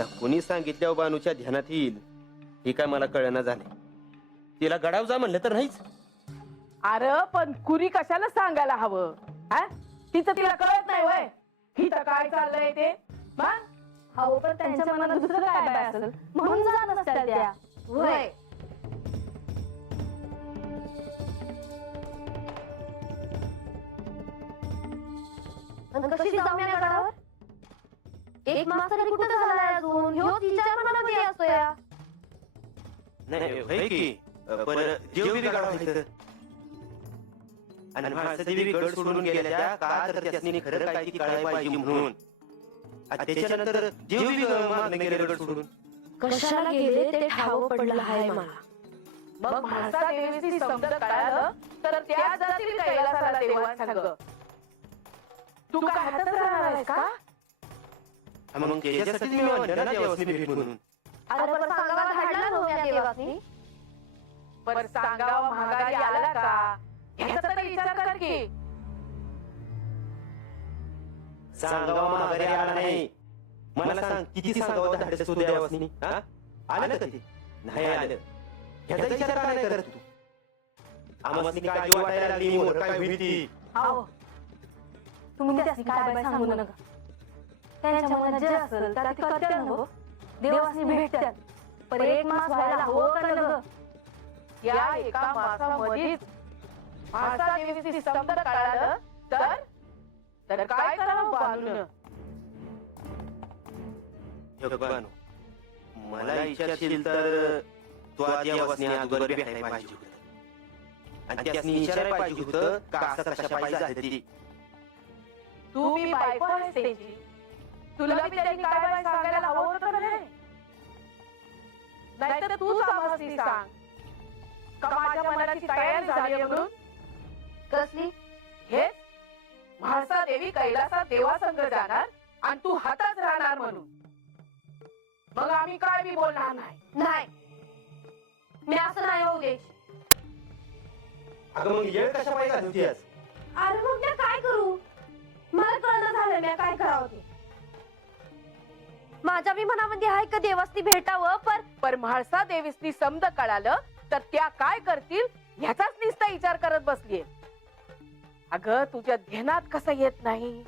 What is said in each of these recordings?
आता कुणी सांगितल्या बानूच्या ध्यानात येईल हे काय मला कळना झालंय. तिला गडाव जा म्हणलं तर नाहीच. अरे पण कुणी कशाला सांगायला हवं? हा तिचं तिला कळत नाही वय हिथं काय चाललंय ते. मग हो पण त्यांच्या मनात दुसरं काय बाय असेल म्हणून जात नसत्या त्या. होय आणि कशी जाऊया गडावर? एक मास तरी कुठं झालाय अजून? ह्यो तिच्या मनामध्ये असतो या. नाही होय की पण देव बी गडाव आहे. आणि माणसं देवी गड सोडून गेल्या का तर त्यासनी खरं काय ती कळायला पाहिजे म्हणून. आणि त्याच्यानंतर देव बी मागणं गेले गड सोडून. कशाला गेले ते ठाव पडलं आहे मला. मग म्हाळसा देवीची समज कळालं तर त्या जातील कैलासाला देवांसंग. तू काय हातच राहणार आहेस का? मग त्याच्यासाठी मी म्हणलं ना देवासनी भेट म्हणून. अरे पण सांगावा धाडला नव्हत्या देवासनी. पण सांगावा महागारी आला का ह्याचा तरी विचार कर की. सांगावा माघारी आला नाही. मला सांग किती सांगावं धाडस तू देवासनी? हा आलं का ते? नाही आलं. ह्याचा विचार का नाही करत तू? आम्हाला काळजी वाटायला लागली मोर काय होईल ती. हो तुम्ही त्यासनी काय बाय सांगू नका. त्यांच्या मनात जे असेल त्या ते करतात ना गं. देवासनी भेटतात. पण एक मास व्हायला हवं का न गं? या एका मासामध्येच म्हाळसा देवीची समज कळालं तर काय करावं बानून? हे बानू, मला इच्छा असेल तर तू आधी देवासनी अगोदर भेटायला पाहिजे होतं. आणि त्यासनी विचारायला पाहिजे होतं का असं कशा पाहिजे झालं ती. तू मी बायको आहेस त्यांची. तुला मी त्यांनी काय बाय सांगायला हवं होतं का नाही? नाहीतर तूच आम्हासनी सांग का माझ्या मनाची तयारी झाली म्हणून. कसली? हे म्हाळसा देवी कैलासात देवासंग जाणार आणि तू हातात राहणार म्हणून. मग आम्ही काय बी बोलणार नाही. नाही मी असं नाही होऊ दे. अगं मग येळ कशा पाहिजे झाली होती आज? अरे मग मी काय करू? मला कळलं झालं मी काय करावं ते. माझ्या बी मनामध्ये आहे का देवासनी भेटावं पर म्हाळसा देवीसनी समज कळालं तर त्या काय करतील ह्याचाच नुसता विचार करत बसलीये. अगं तुझ्या ध्यानात कसं येत नाही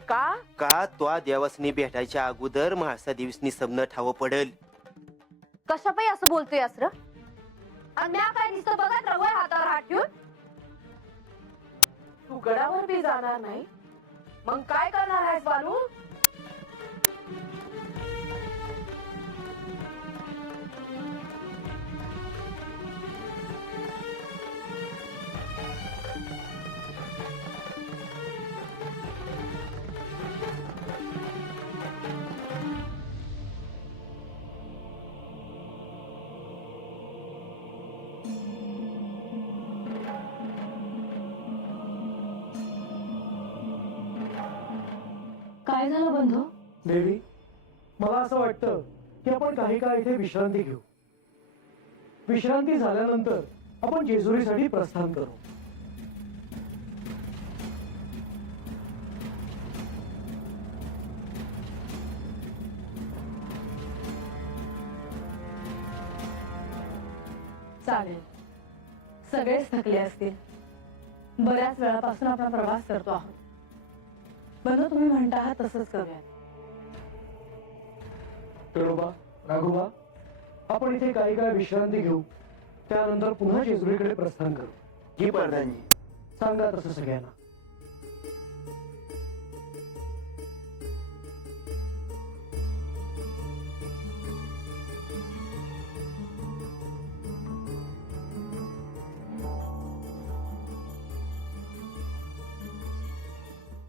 का? का तो देवासनी भेटायच्या अगोदर म्हाळसा देवीसनी समन ठाव पडेल. कशा पायी असं बोलतोय असर? आणि मी काय नुसतं बघत राहू हातावर हात ठेवून? तू गडावर बी जाणार नाही मग काय करणार आहेस बानू? काय झालं बंधू? देवी, मला असं वाटतं की आपण काही काळ इथे विश्रांती घेऊ. विश्रांती झाल्यानंतर आपण जेजुरीसाठी प्रस्थान करू. चालेल. सगळेच थकले असतील. बऱ्याच वेळापासून आपण प्रवास करतो आहोत. बंधू तुम्ही म्हणता आहात तसंच करूया. तळोबा, राघोबा, आपण इथे काही काळ विश्रांती घेऊ. त्यानंतर पुन्हा जेजुरीकडे प्रस्थान करू. जी प्रधानजी. सांगा तसं सगळ्यांना.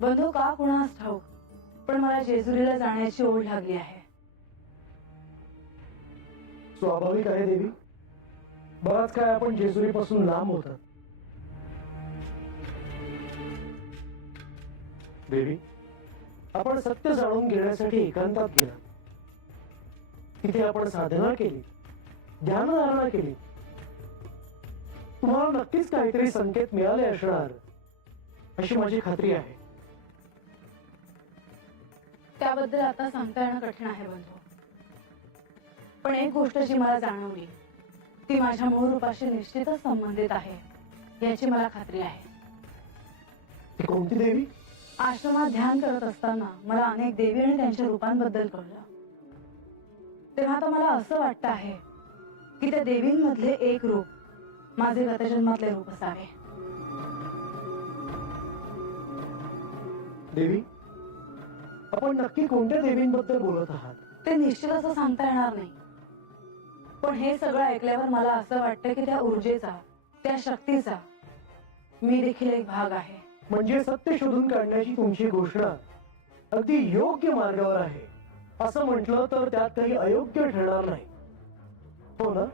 बंधू का कुणास ठाऊक पण मला जेजुरीला जाण्याची ओढ लागली आहे. स्वाभाविक आहे देवी. बराच काळ आपण जेजुरीपासून लांब होतात. देवी, आपण सत्य जाणून घेण्यासाठी एकांतात गेला. तिथे आपण साधना केली, ध्यानधारणा केली. तुम्हाला नक्कीच काहीतरी संकेत मिळाले असणार अशी माझी खात्री आहे. त्याबद्दल आता सांगता येणं कठीण आहे बंधू. पण एक गोष्ट जी मला जाणवली ती माझ्या मूळ रूपाशी निश्चितच संबंधित आहे याची मला खात्री आहे. ती कोणती देवी? आश्रमात ध्यान करत असताना मला अनेक देवी आणि त्यांच्या रूपांबद्दल कळलं. तेव्हा आता मला असं वाटतं आहे की त्या देवींमधले एक रूप माझे गतजन्मातले रूप असावे. देवी, आपण नक्की कोणत्या देवींबद्दल बोलत आहात? ते निश्चित असं सांगता येणार नाही, पण हे सगळं ऐकल्यावर मला असं वाटतं की त्या ऊर्जेचा, त्या शक्तीचा मी देखील एक भाग आहे. म्हणजे सत्य शोधून काढण्याची तुमची घोषणा अगदी योग्य मार्गावर आहे. असं म्हटलं तर त्यात काही अयोग्य ठरणार नाही, हो ना?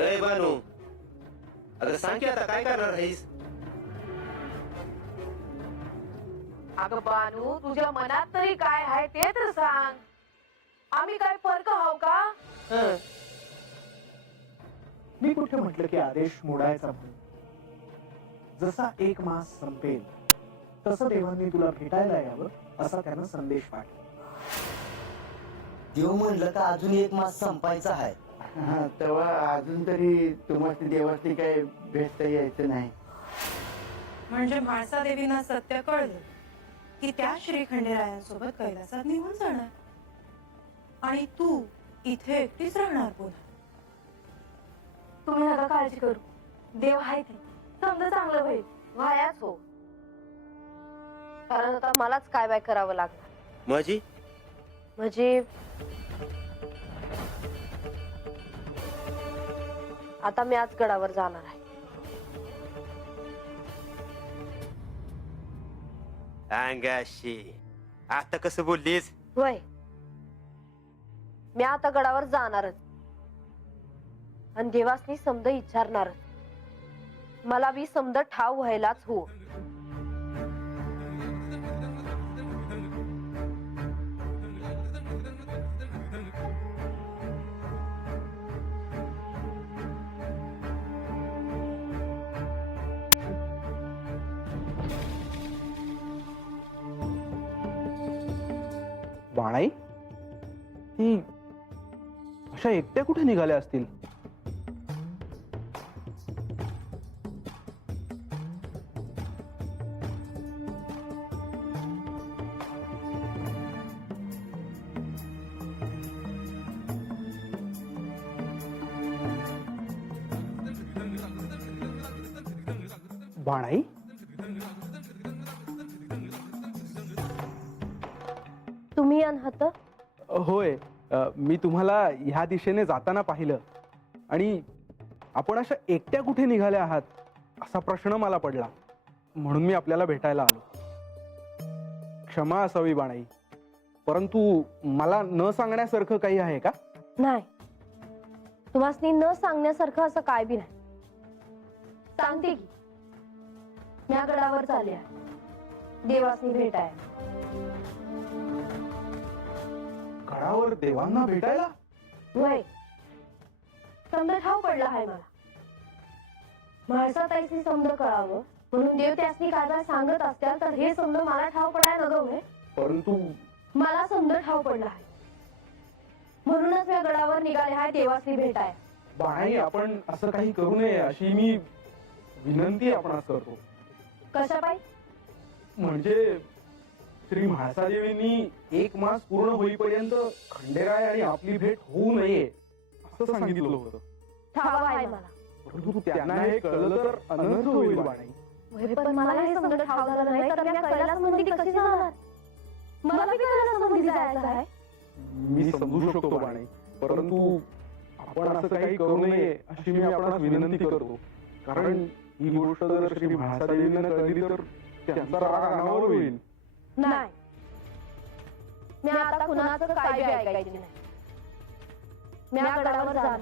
अय बानू, अगं सांग की आता काय करणार आहेस? अगं बानू, तुझ्या मनात तरी काय आहे ते तर सांग. आम्ही काय फरक आहो का? हं. मी कुठे म्हटलं की आदेश मोडायचा म्हणून. जसा 1 मास संपेल तसं देवांनी तुला भेटायला यावं असा त्यानं संदेश पाठवला. देव म्हणलं का अजून 1 मास संपायचा आहे. तेव्हा अजून तरी तुम्हाला देवाची काय भेटता यायचं नाही. म्हणजे म्हाळसा देवींना सत्य कळलं की त्या श्री खंडेरायांसोबत कैलासात निघून जाणार आणि तू इथे एकटीच राहणार पुन्हा. तुम्ही नका काळजी करू, देव आहे ते समजा चांगलं होईल. व्हायाच हो, कारण आता मलाच काय बाय करावं लागणार. म्हणजे आता मी आज गडावर जाणार आहे. अंगाशी आता कसं बोललीस? होय, मी आता गडावर जाणारच आणि देवासनी समद विचारणारच. मला बी समद ठाव व्हायलाच हो. बाणाई, ती अशा एकट्या कुठे निघाल्या असतील? बाणाई, तुम्ही अनहत होय. मी तुम्हाला ह्या दिशेने जाताना पाहिलं आणि आपण अशा एकट्या कुठे निघाल्या आहात असा प्रश्न मला पडला, म्हणून मी आपल्याला भेटायला आलो. क्षमा असावी बाणाई, परंतु मला न सांगण्यासारखं काही आहे का? नाही, तुम्हाला न सांगण्यासारखं असं काय बी नाही. सांगते की मी या गडावर चालले आहे देवासनी भेटाय. गडावर देवांना भेटायला? वय समजा ठाव पडला आहे मला. म्हाळसा ताईसनी समजा कळावं म्हणून देव त्यासनी काय काय सांगत असत्याल तर हे समजा मला ठाव पडायला नको. परंतु मला समजा ठाव पडला आहे म्हणूनच मी गडावर निघाले आहे देवासनी भेटाय. बाणाई, आपण असं काही करू नये अशी मी विनंती आपणास करतो. कशा पायी? म्हणजे श्री म्हाळसादेवींनी 1 मास पूर्ण होईपर्यंत खंडेराय आणि आपली भेट होऊ नये असं सांगितलं होतं. ठाव आहे मला, परंतु त्यांना हे कळलं तर अनर्थ होईल बाणाई. वय पण मला हे समजा ठाव झालं नाही तर मी कैलास मंदिर कशी जाणार? मला बी कैलास मंदिर जायचं आहे. मी समजू शकतो बाणाई, परंतु आपण असं काही करू नये अशी मी आपणास विनंती करतो. कारण ही गोष्ट जर श्री म्हाळसादेवींना कळली तर त्यांचा राग अनावर होईल. नाही, मी आता कुणाचं काय बी ऐकायचं नाही. मी या गडावर जाणार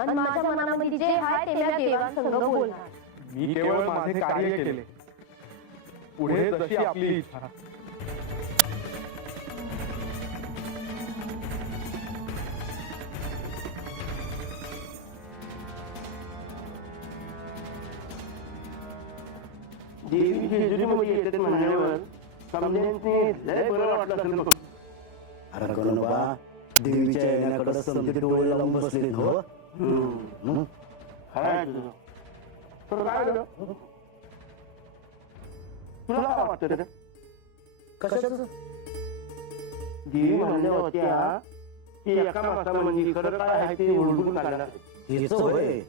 आणि माझ्या मनामध्ये जे आहे ते मी देवांसंग बोलणार. मी केवळ माझे कार्य केले. पुढे जशी आपली इच्छा. देवी जेजुरीमध्ये येतात म्हणल्यावर समजांनी लय बरं वाटलं असेल बघ. अरे गणोबा, देवीच्या येण्याकडे समजे डोळे लावून बसले हो. हाय तुझं. तर काय झालं? तुला काय वाटतं रे? कशाचं? देवी म्हणल्या होत्या की एका माणसामध्ये खरं काय आहे ते ओळखून काढणार. हेच होय.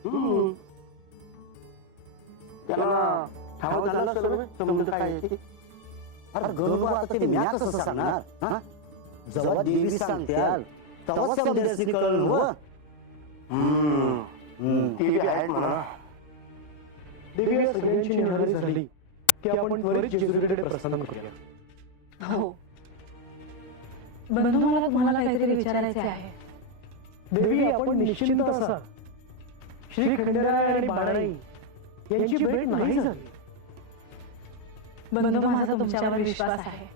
त्याला ठाव झालं सर्व समजून काय आहे ते. अरे गणोबा, आता ते म्या कसं सांगणार? हा? जेव्हा देवी सांगत्याल तेव्हा समजायचं कळलं हो. ते बी आहेत म्हणा. देवी या सगळ्यांची निहारी झाली की आपण त्वरित जेजुरीकडे प्रस्थान करूया. हो बंधू, मला तुम्हाला काहीतरी विचारायचे आहे. देवी, आपण निश्चिंत असा. श्री खंडेराय आणि बाणाई यांची भेट नाही झाली. बंधू, माझा तुमच्यावर विश्वास आहे,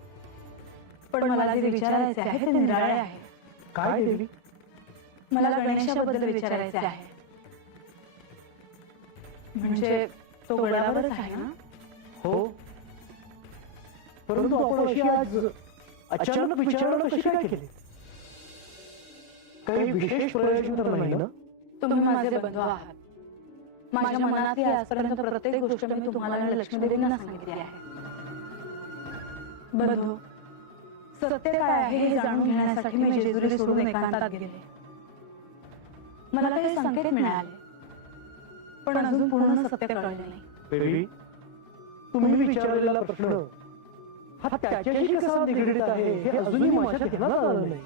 पण मला जे विचारायचे आहे ते निराळे आहे. काय देवी? मला गणेशाबद्दल विचारायचे आहे. म्हणजे तो गडावरच आहे ना? हो, परंतु आपण अशी आज अचानक विचारायला कशी काय केली? काही विशेष प्रयोजन तर नाही ना? तुम्ही माझे बंधू आहात. माझ्या मनातली आजपर्यंत प्रत्येक गोष्ट मी तुम्हाला आणि लक्ष्मीदेवींना सांगितली आहे. बंधू, सत्य काय आहे हे जाणून घेण्यासाठी मी जेजुरी सोडून एकांतात गेले. मला काही संकेत मिळाले, पण अजून पूर्ण सत्य कळले नाही. देवी, तुम्ही विचारलेला प्रश्न हा त्याच्याशी कसा निगडीत आहे हे अजूनही माझ्या ध्यानात आलं नाही.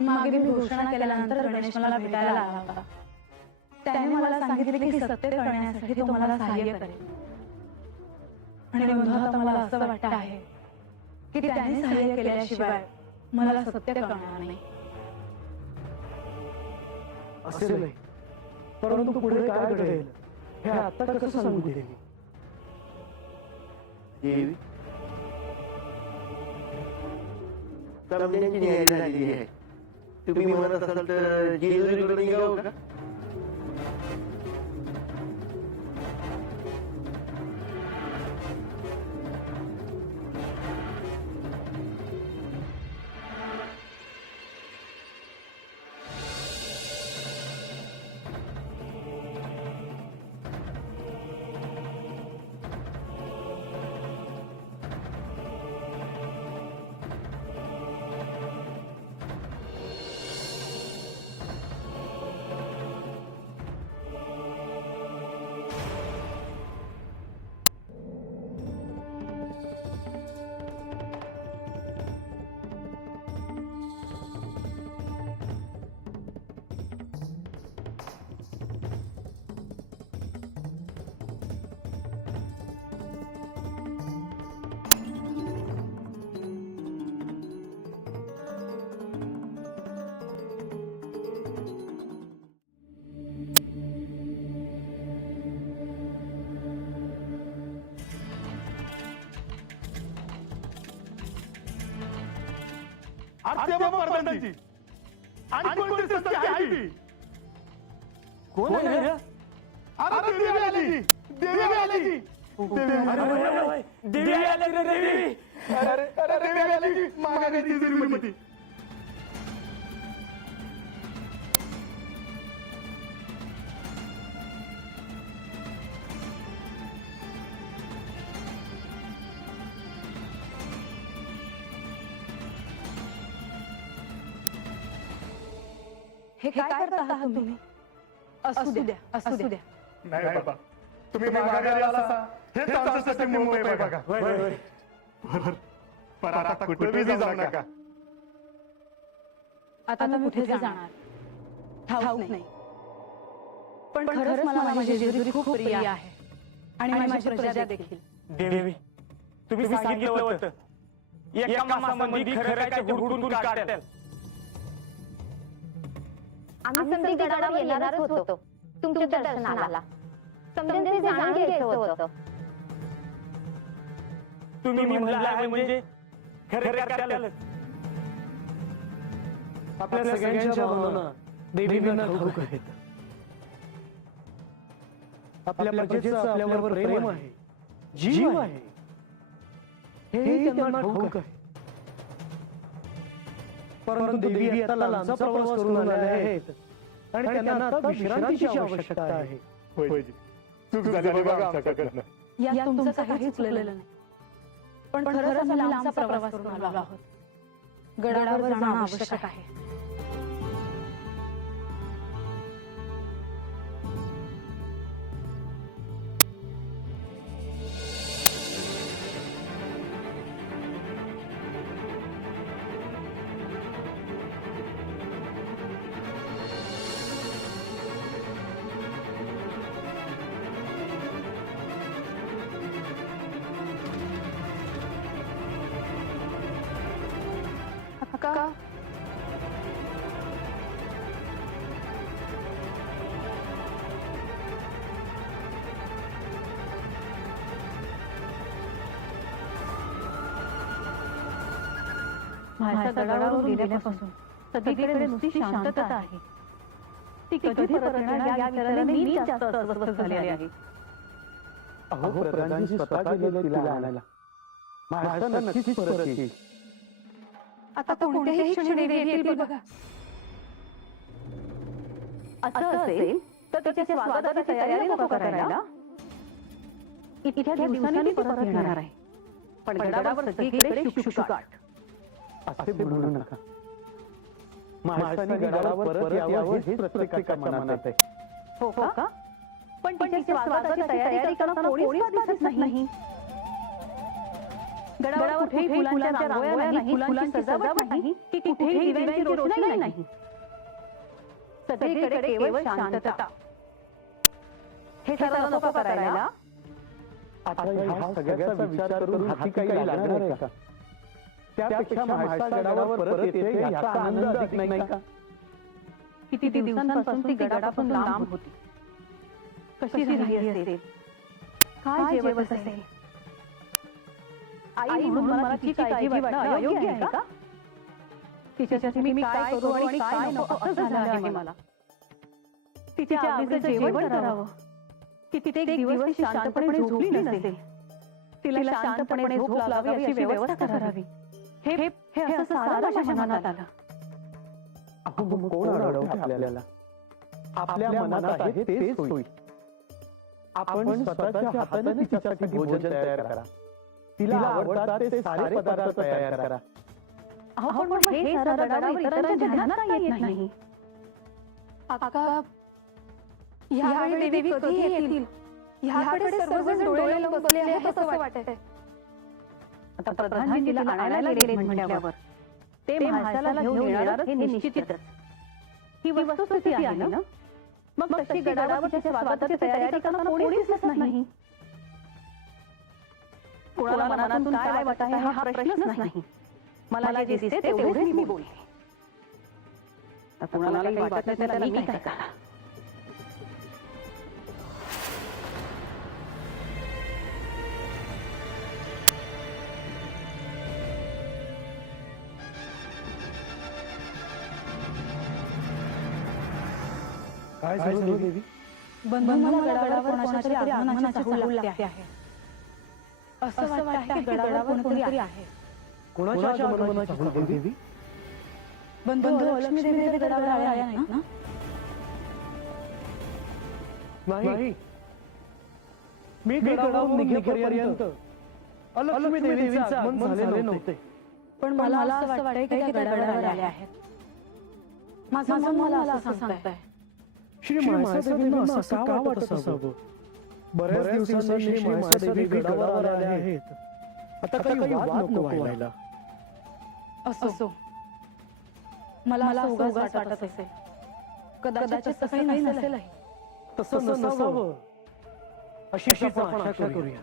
मागे मी घोषणा केल्यानंतर गणेश मला भेटायला आला होता. त्याने मला सांगितले की सत्य कळण्यासाठी तो मला सहाय्य करेल. आणि बंधू, आता मला असं वाटतं आहे की त्याने सहाय्य केल्याशिवाय मला सत्य कळणार नाही. असे नाही, परंतु पुढे काय घडेल हे आता कसं सांगू देवी? देवी समजांची न्याय झालेली आहे. तुम्ही म्हणत असाल तर जेजुरीकडे निघावं का? परबंधांची आणि कोणती सत्य आहे ती? कोण आहे रे? अरे देवी आली, देवी आली, देवी आली रे देवी. अरे देवी आली मागे जेजुरीमध्ये. हे काय करत आहात तुम्ही? असू द्या, असू द्या. नाही बाबा, तुम्ही माघारी आला हे आमचं सत्य मुंबई बघा. पण आता कुठेही जाऊ नका. आता मी कुठे जाणार ठाऊक नाही, पण खरंच मला माझी जेजुरी खूप प्रिय आहे आणि माझी प्रजा देखील. देवी, तुम्ही सांगितलं होतं एका मासामध्ये खरं काय हुडकून काढतात. आम्ही संधी गडावर येणारच होतो, तुमच्या दर्शनाला समजेल ते जाणून घ्यायचं होतं. तुम्ही म्हणला आहे म्हणजे खरं त्यालाच. आपल्या सगळ्यांच्या भावना देवींना ठाऊक आहेत. आपल्या प्रजेचं आपल्यावर प्रेम आहे, जीव आहे, हे त्यांना ठाऊक आहे. परंतु देवी आता लांबचा प्रवास करून आल्या आहेत आणि त्यांना आता विश्रांतीची आवश्यकता आहे. चूक झाली बघा आमच्याकडनं. यात तुमचं काही चुकलेलं नाही. पण खरंच आम्ही लांबचा प्रवास करून आलो आहोत. गडावर जाणं आवश्यक आहे. का माझ्या गडावरून गेल्यापासून सगळीकडे नुसती शांतता आहे. ती कधी परत येणार या विचाराने मी जास्त अस्वस्थ झाले आहे. अहो प्रधानजी स्वतः गेले तिला आणायला. महाराष्ट्र नक्कीच परत येईल. आता कोणत्याही क्षणी देवी येतील बघा. असं असेल तर त्याच्या स्वागताची तयारी नको करायला. इतक्या दिवसांनी परत येणार आहे. पण गडावर सगळीकडे शुकशुकाट. असे म्हणू नका. महाराष्ट्राने गडावर परत यावं हेच प्रत्येकाच्या मनात आहे. हो का? पण तिच्या स्वागताची तयारी करताना कोणीच दिसत नाही. गडावर कुठेही फुलांच्या रांगोळ्या नाही, फुलांची सजावट नाही, की कुठेही दिव्यांची रोषणाई नाही. सगळीकडे केवळ शांतता. हे सर्व नको करायला. आता ह्या सगळ्याचा विचार करून हाती काही लागणार आहे का? त्यापेक्षा महाराष्ट्र गडावर परत येते याचा आनंद अधिक नाही का? किती दिवसांपासून ती गडापासून लांब होती. कशी राहिली असेल, काय जेवत असेल. आई म्हणून मला तिची काळजी वाटणं अयोग्य आहे का? तिच्यासाठी मी काय करू आणि काय नको असं झालं आहे मला. तिच्या आवडीचं जेवण करावं. कित्येक दिवस ती शांतपणे झोपली नसेल. तिला शांतपणे झोप लागावी अशी व्यवस्था करावी. हे असं सारं माझ्या मनात आलं. अहो मग कोण अडवते आपल्याला? आपल्या मनात आहे तेच होईल. आपण स्वतःच्या हाताने तिच्यासाठी भोजन तयार करा. तिला आवडतात ते सारे पदार्थ तयार करा. अहो पण हे सारं गडावर इतरांच्या ध्यानात येत नाही. अक्का, यावेळी देवी कधी येतील? ह्याकडे सर्वजण डोळे लावून बसले आहेत असं वाटतंय. आता प्रधानजी तिला आणायला गेले म्हटल्यावर ते म्हाळसाला घेऊन येणार हे निश्चितच. ही वस्तुस्थिती आहे ना? मग तशी गडावर त्याच्या स्वागताची तयारी करताना कोणीच दिसत नाही. कोणाला मनातून काय वाटत आहे हा प्रश्नच नाही. मला जे दिसते तेवढेच मी बोलते. कोणाला काही वाटत नाही त्याला मी काय करा. काय झालं देवी? बंधूंना गडावर कोणाच्या तरी आगमनाची चाहूल लागते आहे. असं वाटतं की गडावर कोणतरी आहे. कोणाच्या आगमनाची चाहूल देवी? बंधू लक्ष्मी देवी गडावर आल्या नाहीत ना? नाही. मी गडावरून निघेपर्यंत लक्ष्मी देवीचं आगमन झाले नव्हते. पण मला असं वाटतंय की त्या गडावर आल्या आहेत. माझं मन मला असं सांगतंय. श्री म्हाळसादेवींना असं का वाटत असावं? बऱ्याच दिवसांनी श्री म्हाळसादेवी गडावर आल्या आहेत. आता काही वाद नको व्हायला. असो, मला असं उगाच वाटत असेल. कदाचित तसं काही नसेलही. तसं नसावं अशी आपण आशा करूया.